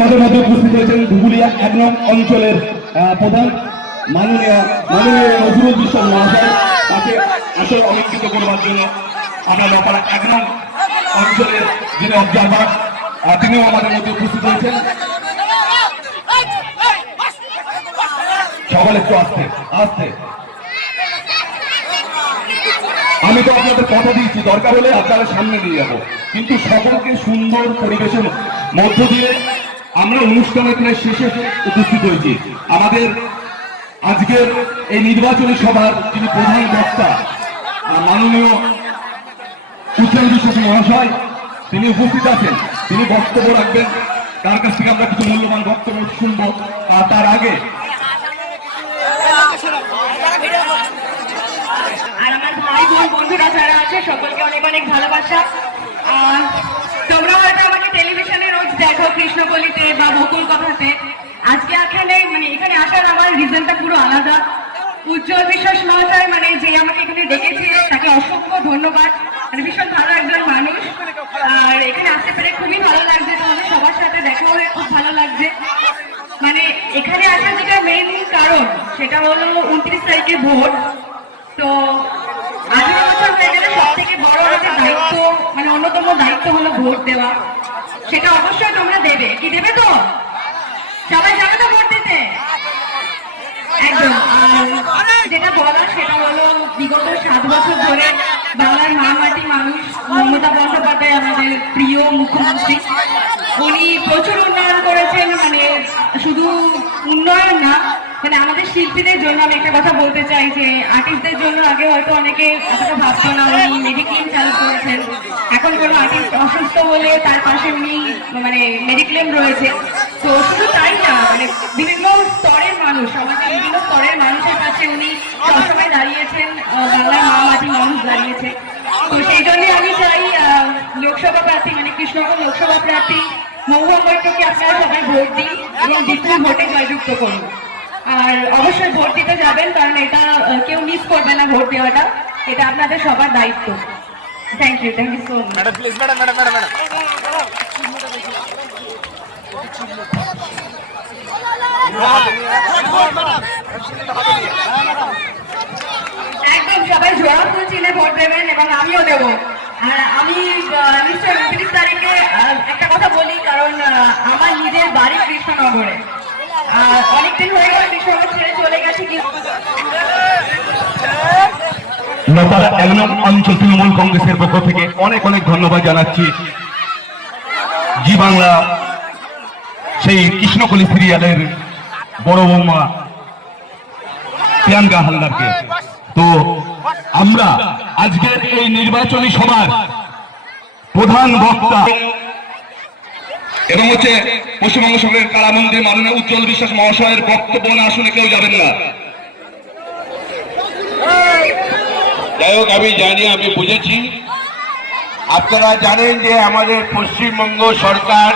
মধ্যে উপস্থিত হয়েছেন ধুবুলিয়া এক নং অঞ্চলের প্রধান মাননীয় মাননীয় নজরুল বিশ্বাস মহাশয়। তাকে আসলে অলঙ্কৃত করবার জন্য আমরা ব্যাপারে এক নং অঞ্চলের যিনি অবজারভার তিনিও আমাদের মধ্যে উপস্থিত হয়েছেন সকলে একটু আসতে আসতে। আমি তো আপনাদের কথা দিয়েছি, দরকার হলে আপনারা সামনে নিয়ে যাব। কিন্তু সকলকে সুন্দর পরিবেশের মধ্য দিয়ে আমরা অনুষ্ঠানের প্রায় শেষে উপস্থিত হয়েছি। আমাদের আজকের এই নির্বাচনী সভার যিনি প্রধান বক্তা মাননীয় উজ্জ্বল মহাশয়, তিনি উপস্থিত আছেন। তিনি বক্তব্য রাখবেন। তার কাছ থেকে আমরা কিছু মূল্যবান বক্তব্য শুনব। আর তার আগে সকলকে অনেক অনেক ভালোবাসা। তোমরা হয়তো আমাকে টেলিভিশনে রোজ দেখো কৃষ্ণকলিতে বা বকুল কথাতে আজকে এখানে মানে এখানে আসার আমার রিজনটা পুরো আলাদা উজ্জ্বল বিশ্বাস মহাশয় মানে যে আমাকে এখানে ডেকেছে, তাকে অসংখ্য ধন্যবাদ। মানে ভীষণ ভালো একজন মানুষ। আর এখানে আসতে পেরে খুবই ভালো লাগছে, তোমাদের সবার সাথে দেখা হয়ে খুব ভালো লাগছে। মানে এখানে আসার যেটা মেইন কারণ, সেটা হলো উনত্রিশ তারিখে ভোট। তো আঠেরো বছর হয়ে গেলে সব থেকে বড় আমাদের দায়িত্ব মানে অন্যতম দায়িত্ব হলো ভোট দেওয়া। সেটা অবশ্যই তোমরা যেটা বলার সেটা হলো বিগত সাত বছর ধরে বাংলার মা মাটি মানুষ মমতা বন্দ্যোপাধ্যায় আমাদের প্রিয় মুখ্যমন্ত্রী। উনি প্রচুর উন্নয়ন করেছেন মানে শুধু উন্নয়ন না মানে আমাদের শিল্পীদের জন্য আমি একটা কথা বলতে চাই যে আর্টিস্টদের জন্য আগে হয়তো অনেকে এতটা ভাবতো না উনি মেডিক্লেম চালু করেছেন। এখন কোনো আর্টিস্ট অসুস্থ হলে তার পাশে উনি মানে মেডিক্লেম রয়েছে। তো শুধু তাই না মানে বিভিন্ন স্তরের মানুষ সমাজের বিভিন্ন স্তরের মানুষের কাছে উনি সবসময় দাঁড়িয়েছেন আহ, বাংলার মা মাটি মানুষ দাঁড়িয়েছে সেই জন্যই আমি চাই লোকসভা প্রার্থী মানে কৃষ্ণনগর লোকসভা প্রার্থী মহুয়া মৈত্রকে আপনারা সবাই ভোট দিন এবং বিপুল ভোটে জয়যুক্ত করুন। আর অবশ্যই ভোট দিতে যাবেন কারণ এটা কেউ মিস করবে না ভোট দেওয়াটা। এটা আপনাদের সবার দায়িত্ব। Thank you thank you so much madam. চিনে ভোট দেবেন এবং আমিও দেব। আর আমি আহ, নিশ্চয়ই উনত্রিশ তারিখে একটা কথা বলি কারণ আমার নিজের বাড়ি কৃষ্ণনগরে। অনেকদিন হয়ে গেল কৃষ্ণনগর ছেড়ে চলে অঞ্চল তৃণমূল কংগ্রেসের পক্ষ থেকে অনেক অনেক ধন্যবাদ জানাচ্ছি। জি বাংলা সেই কৃষ্ণকলি সিরিয়ালের বড় বৌমা প্রিয়াঙ্কা হালদারকে। তো আমরা আজকের এই নির্বাচনী সভার প্রধান বক্তা এবং হচ্ছে পশ্চিমবঙ্গ সরকারের কারামন্ত্রী মাননীয় উজ্জ্বল বিশ্বাস মহাশয়ের বক্তব্য না শুনে কেউ যাবেন না। যাই হোক আমি জানি আমি বুঝেছি। আপনারা জানেন যে আমাদের পশ্চিমবঙ্গ সরকার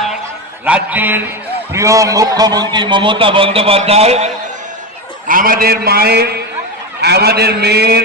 রাজ্যের প্রিয় মুখ্যমন্ত্রী মমতা বন্দ্যোপাধ্যায় আমাদের মায়ের আমাদের মেয়ের